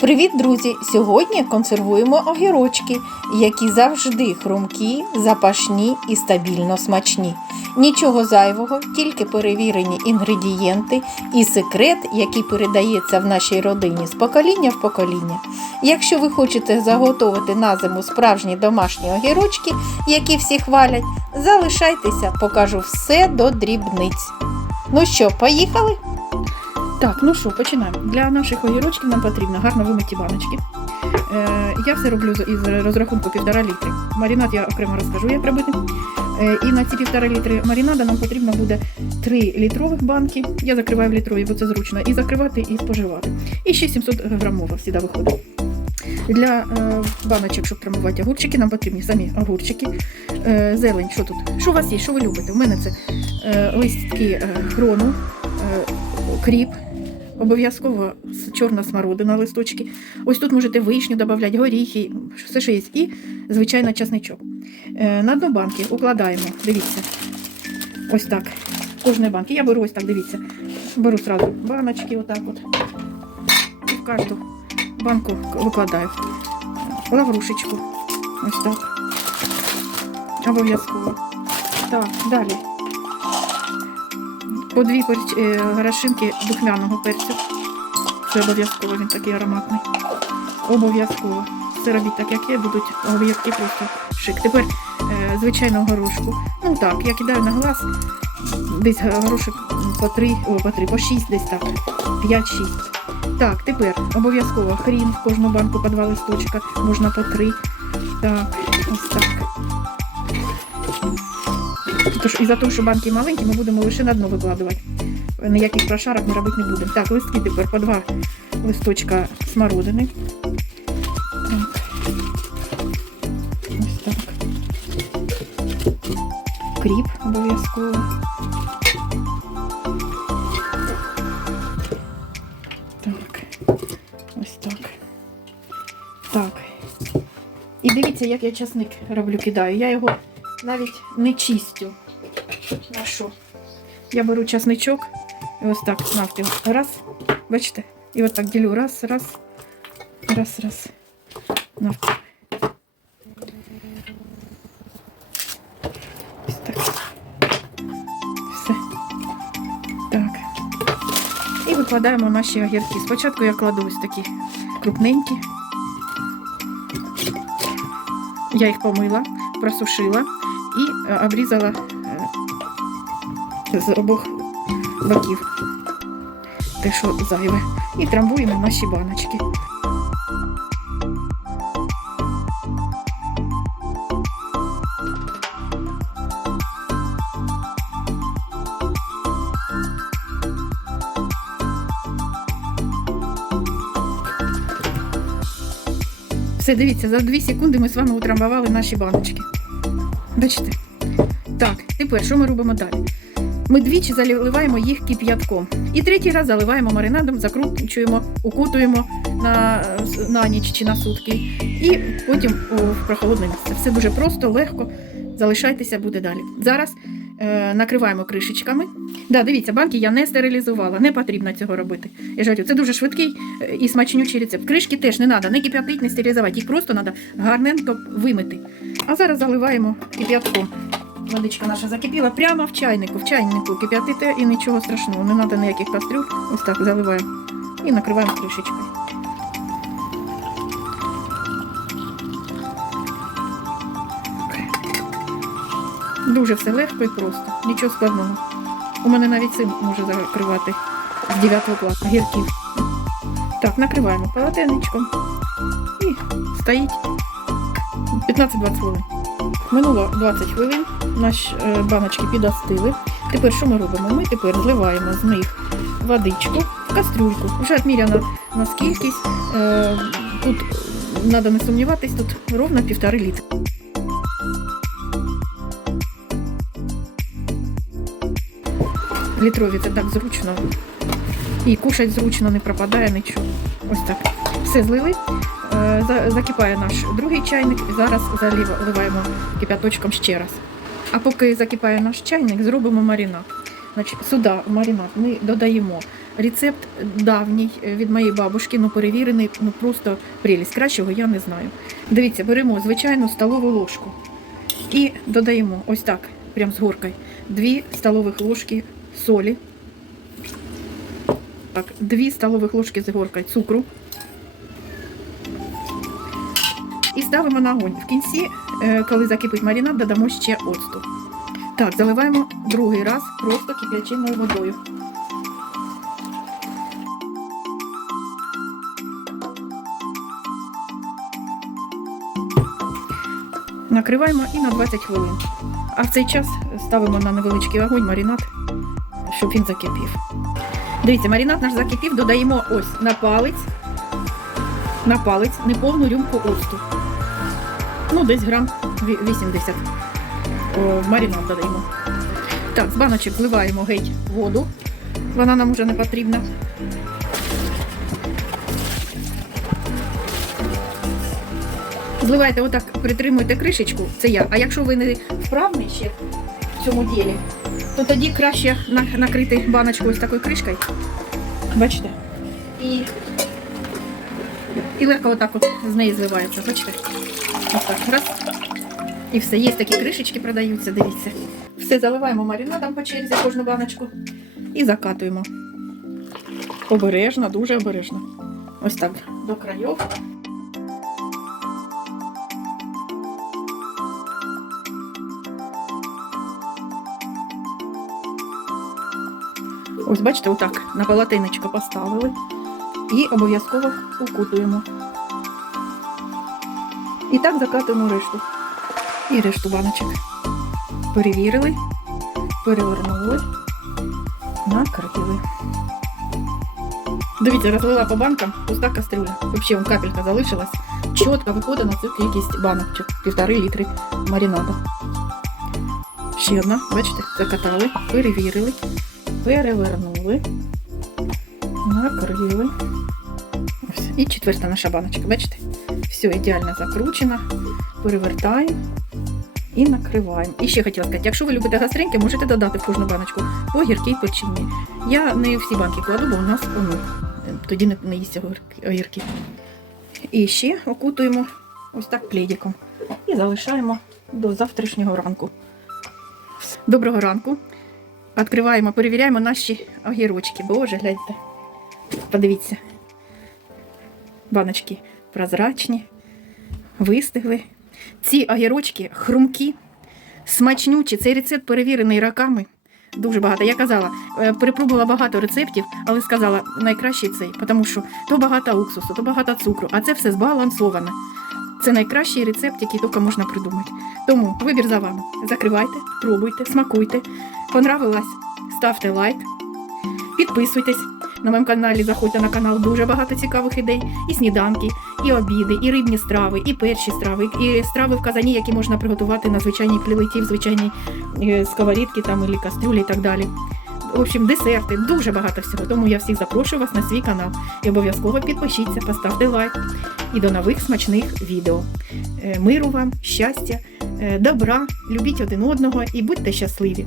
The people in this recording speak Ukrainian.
Привіт, друзі! Сьогодні консервуємо огірочки, які завжди хрумкі, запашні і стабільно смачні. Нічого зайвого, тільки перевірені інгредієнти і секрет, який передається в нашій родині з покоління в покоління. Якщо ви хочете заготовити на зиму справжні домашні огірочки, які всі хвалять, залишайтеся, покажу все до дрібниць. Ну що, поїхали? Так, ну що, починаємо. Для наших огірочків нам потрібно гарно вимиті баночки. Е, я все роблю із розрахунку півтора літри. Маринад я окремо розкажу, як робити. Е, і на ці півтора літри маринада нам потрібно буде 3 літрових банки. Я закриваю в літрові, бо це зручно, і закривати, і споживати. І ще 700 грамова всіда виходить. Для е, баночок, щоб травмувати огурчики, нам потрібні самі огурчики. Е, зелень, що тут? Що у вас є? Що ви любите? У мене це е, листки е, хрону, е, кріп, Обов'язково чорна смородина листочки. Ось тут можете вишню додати, горіхи, все що є. І, звичайно, часничок. Е, на дно банки укладаємо, дивіться, ось так. Кожної банки. Я беру ось так, дивіться. Беру сразу баночки, отак от. І в кожну банку викладаю. Лаврушечку. Ось так. Обов'язково. Так, далі. По дві е, горошинки духмяного перцю. Це обов'язково, він такий ароматний. Обов'язково. Це робіть так, як є, будуть огірки просто шик. Тепер е, звичайно горошку. Ну так, я кидаю на глаз. Десь горошок по три, о, по три, по шість, десь так. П'ять-шість. Так, тепер обов'язково хрін кожну банку по два листочка, можна по три. Так, ось так. Тож із-за того, що банки маленькі, ми будемо лише на дно викладувати. Ніяких прошарок ми робити не будемо. Так, листки тепер по два листочка смородини. Так. Ось так. Кріп обов'язково. Так. Ось так. Так. І дивіться, як я часник роблю, кидаю. Я його навіть не чистю. Що? Я беру часничок і ось так навпіл. Раз. Бачите? І от так ділю. Раз, раз, раз, раз. Навпіл. Ось так. Все. Так. І викладаємо наші огірки. Спочатку я кладу ось такі крупненькі. Я їх помила, просушила і е, обрізала з обох боків. Те, що зайве. І трамбуємо наші баночки. Все, дивіться, за 2 секунди ми з вами утрамбували наші баночки. Бачите? Так, тепер що ми робимо далі? Ми двічі заливаємо їх кип'ятком. І третій раз заливаємо маринадом, закручуємо, укутуємо на, на ніч чи на сутки. І потім в прохолодне місце. Все дуже просто, легко. Залишайтеся, буде далі. Зараз е, накриваємо кришечками. Да, дивіться, банки я не стерилізувала, не потрібно цього робити. Я ж говорю, це дуже швидкий е, і смачнючий рецепт. Кришки теж не треба, не кип'ятити, не стерилізувати. Їх просто треба гарненько вимити. А зараз заливаємо кип'ятком. Водичка наша закипіла прямо в чайнику. В чайнику кип'ятите і нічого страшного. Не треба ніяких кастрюль. Ось так заливаємо. І накриваємо кришечкою. Дуже все легко і просто. Нічого складного. У мене навіть син може закривати з 9 класу гірків. Так, накриваємо полотенечком. І стоїть 15-20 хвилин. Минуло 20 хвилин, наші е, баночки підостили. Тепер що ми робимо? Ми тепер зливаємо з них водичку в кастрюльку. Вже відміряно на скількись. Е, Тут треба не сумніватись, тут ровно півтори літри. Літрові це так зручно. І кушать зручно, не пропадає нічого. Ось так. Все злили. Е, Закипає наш другий чайник. І зараз залив- заливаємо кип'яточком ще раз. А поки закипає наш чайник, зробимо маринад. Значить, сюди в ми додаємо Рецепт давній від моєї бабушки, ну перевірений, ну просто прелість. Кращого я не знаю. Дивіться, беремо звичайну столову ложку і додаємо ось так, прям з горкою, 2 столових ложки солі. Так, 2 столових ложки з горкою цукру. І ставимо на огонь. В кінці, коли закипить маринад, додамо ще оцту. Так, заливаємо другий раз просто кип'яченою водою. Накриваємо і на 20 хвилин. А в цей час ставимо на невеличкий вогонь маринад, щоб він закипів. Дивіться, маринад наш закипів, додаємо ось на палець, на палець неповну рюмку оцту. Ну, десь грам 80. О, маринад додаємо. Так, з баночок вливаємо геть воду. Вона нам вже не потрібна. Зливайте отак, притримуйте кришечку, це я. А якщо ви не вправний ще в цьому ділі, то тоді краще накрити баночку ось такою кришкою. Бачите? І, і легко отак от з неї зливається. Бачите? Ось так. Раз. І все. Є такі кришечки, продаються, дивіться. Все заливаємо маринадом по черзі кожну баночку і закатуємо. Обережно, дуже обережно. Ось так до крайов. Ось бачите, отак на полотенечко поставили і обов'язково укутуємо. І так закатуємо решту. І решту баночок. Перевірили, перевернули, накрили. Дивіться, розлила по банкам пуста кастрюля. Взагалі вон капелька залишилась. Чітко виходить на цю кількість баночок. Півтори літри маринаду. Ще одна, бачите, закатали, перевірили, перевернули, накрили. І четверта наша баночка, бачите? Все ідеально закручено. Перевертаємо і накриваємо. І ще хотіла сказати, якщо ви любите гастреньке, можете додати в кожну баночку по гіркій печені. Я не всі банки кладу, бо у нас онук. Тоді не, не їсть огірки- огірки. І ще окутуємо ось так плідіком. І залишаємо до завтрашнього ранку. Доброго ранку. Відкриваємо, перевіряємо наші огірочки. Боже, гляньте. Подивіться. Баночки прозрачні, вистигли. Ці огірочки хрумкі, смачнючі. Цей рецепт перевірений роками. Дуже багато. Я казала, е, перепробувала багато рецептів, але сказала найкращий цей, тому що то багато уксусу, то багато цукру, а це все збалансоване. Це найкращий рецепт, який тільки можна придумати. Тому вибір за вами. Закривайте, пробуйте, смакуйте. Понравилось? Ставте лайк, підписуйтесь. На моєму каналі заходьте на канал дуже багато цікавих ідей. І сніданки, і обіди, і рибні страви, і перші страви, і страви в казані, які можна приготувати на звичайній плиті, в звичайній е, сковорідці там, і кастрюлі і так далі. В общем, десерти, дуже багато всього. Тому я всіх запрошую вас на свій канал. І обов'язково підпишіться, поставте лайк. І до нових смачних відео. Е, Миру вам, щастя, е, добра, любіть один одного і будьте щасливі!